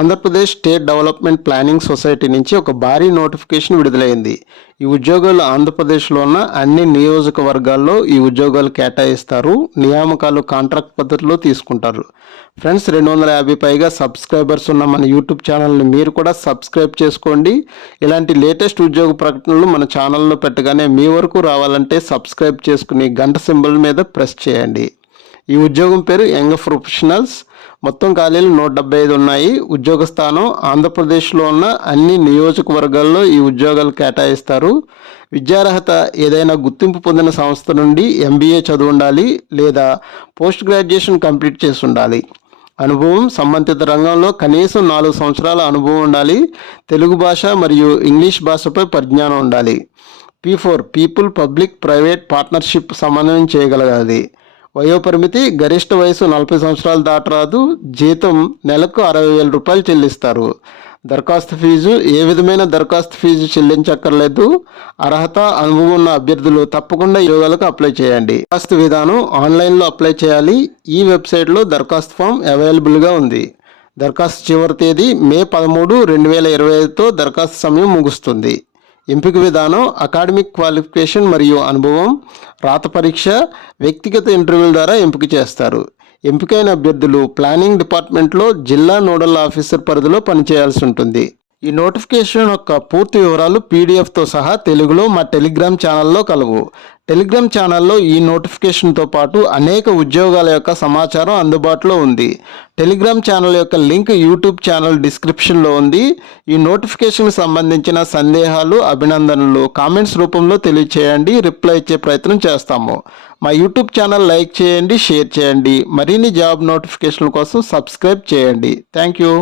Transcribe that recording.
Andhra Pradesh state development planning society నుంచి ఒక భారీ నోటిఫికేషన్ విడుదలైంది. ఈ ఉద్యోగాలు ఆంధ్రప్రదేశ్లో ఉన్న అన్ని నియోజకవర్గాల్లో ఈ ఉద్యోగాలు కేటాయిస్తారు. నియామకాలు కాంట్రాక్ట్ పద్ధతిలో తీసుకుంటారు. ఫ్రెండ్స్, 250 పైగా సబ్స్క్రైబర్స్ ఉన్న మన యూట్యూబ్ ఛానల్ని మీరు కూడా సబ్స్క్రైబ్ చేసుకోండి. ఇలాంటి లేటెస్ట్ ఉద్యోగ ప్రకటనలు మన ఛానల్లో పెట్టగానే మీ వరకు రావాలంటే సబ్స్క్రైబ్ చేసుకుని గంట సింబల్ మీద ప్రెస్ చేయండి. ఈ ఉద్యోగం పేరు యంగ్ ప్రొఫెషనల్స్. మొత్తం ఖాళీలు 175 ఉన్నాయి. ఉద్యోగ స్థానం ఆంధ్రప్రదేశ్లో ఉన్న అన్ని నియోజకవర్గాల్లో ఈ ఉద్యోగాలు కేటాయిస్తారు. విద్యార్హత ఏదైనా గుర్తింపు పొందిన సంస్థ నుండి MBA చదువు ఉండాలి లేదా పోస్ట్ గ్రాడ్యుయేషన్ కంప్లీట్ చేసి ఉండాలి. అనుభవం సంబంధిత రంగంలో కనీసం 4 సంవత్సరాల అనుభవం ఉండాలి. తెలుగు భాష మరియు ఇంగ్లీష్ భాషపై పరిజ్ఞానం ఉండాలి. P4 people public private partnership సమన్వయం చేయగలగాలి. వయోపరిమితి గరిష్ట వయసు 40 సంవత్సరాలు దాటరాదు. జీతం నెలకు 60,000 రూపాయలు చెల్లిస్తారు. దరఖాస్తు ఫీజు ఏ విధమైన దరఖాస్తు ఫీజు చెల్లించక్కర్లేదు. అర్హత అనుభవం ఉన్న అభ్యర్థులు తప్పకుండా ఈ ఉద్యోగాలకు అప్లై చేయండి. దరఖాస్తు విధానం ఆన్లైన్లో అప్లై చేయాలి. ఈ వెబ్సైట్లో దరఖాస్తు ఫామ్ అవైలబుల్గా ఉంది. దరఖాస్తు చివరి తేదీ మే 13, 2025తో దరఖాస్తు సమయం ముగుస్తుంది. ఎంపిక విధానం అకాడమిక్ క్వాలిఫికేషన్ మరియు అనుభవం, రాత పరీక్ష, వ్యక్తిగత ఇంటర్వ్యూల ద్వారా ఎంపిక చేస్తారు. ఎంపికైన అభ్యర్థులు ప్లానింగ్ డిపార్ట్మెంట్లో జిల్లా నోడల్ ఆఫీసర్ పరిధిలో పనిచేయాల్సి ఉంటుంది. ఈ నోటిఫికేషన్ యొక్క పూర్తి వివరాలు PDFతో సహా తెలుగులో మా టెలిగ్రామ్ ఛానల్లో కలవు. టెలిగ్రామ్ ఛానల్లో ఈ నోటిఫికేషన్తో పాటు అనేక ఉద్యోగాల యొక్క సమాచారం అందుబాటులో ఉంది. టెలిగ్రామ్ ఛానల్ యొక్క లింక్ యూట్యూబ్ ఛానల్ డిస్క్రిప్షన్లో ఉంది. ఈ నోటిఫికేషన్కి సంబంధించిన సందేహాలు, అభినందనలు కామెంట్స్ రూపంలో తెలియచేయండి. రిప్లై ఇచ్చే ప్రయత్నం చేస్తాము. మా యూట్యూబ్ ఛానల్ లైక్ చేయండి, షేర్ చేయండి. మరిన్ని జాబ్ నోటిఫికేషన్ల కోసం సబ్స్క్రైబ్ చేయండి. Thank you.